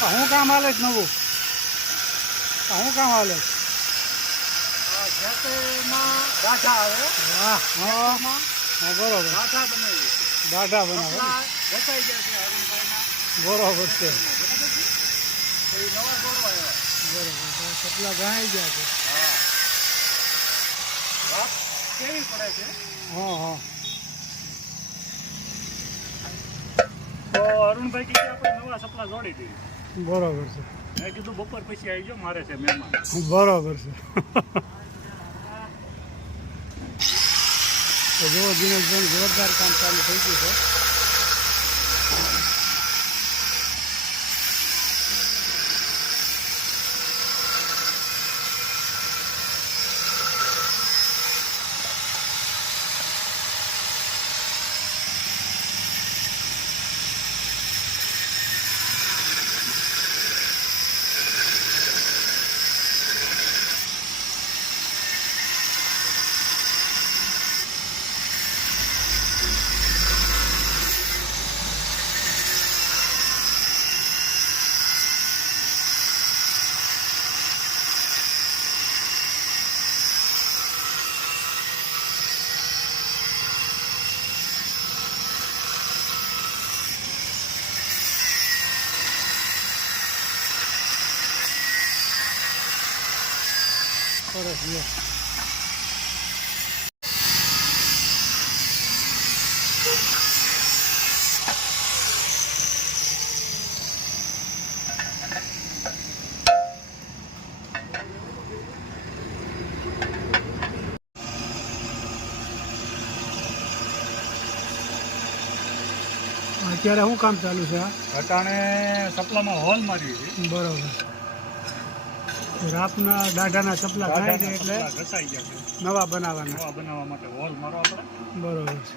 હું કામ હાલે છે નવું? હું કામ હાલે છે? ગાંઠા આવે. વાહ, હા હા, બરોબર. ગાંઠા બનાવી દાઢા બનાવે. ઘસાઈ ગયા છે અરુણભાઈના. બરોબર છે. એ નવા દોરવા આવ્યા. બરોબર, સપલા ગણાઈ ગયા છે. હા, વાત કેવી પડે છે. હા હા. તો અરુણભાઈ કે આપણે નવા સપલા જોડી દઈએ. બરોબર છે. મેં કીધું બપોર પછી આવી જાઓ, મારે છે મહેમાન. બરોબર છે. તો જુઓ દિનેશભાઈ, જોરદાર કામ ચાલુ થઈ ગયું છે. સરસ લ્યો. અત્યારે શું કામ ચાલુ છે આ? અટાણે સપલામાં હોલ મારી છે. બરોબર. રાપના દાઢાના સપલા થાય છે એટલે ઘસાઈ ગયા છે. નવા બનાવવાના. નવા બનાવવા માટે હોલ મારો આપણે. બરોબર છે.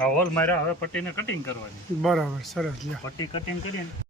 આ હોલ માર્યા, હવે પટ્ટીને કટિંગ કરવાની. બરાબર, સરસ લ્યો. પટ્ટી કટિંગ કરીને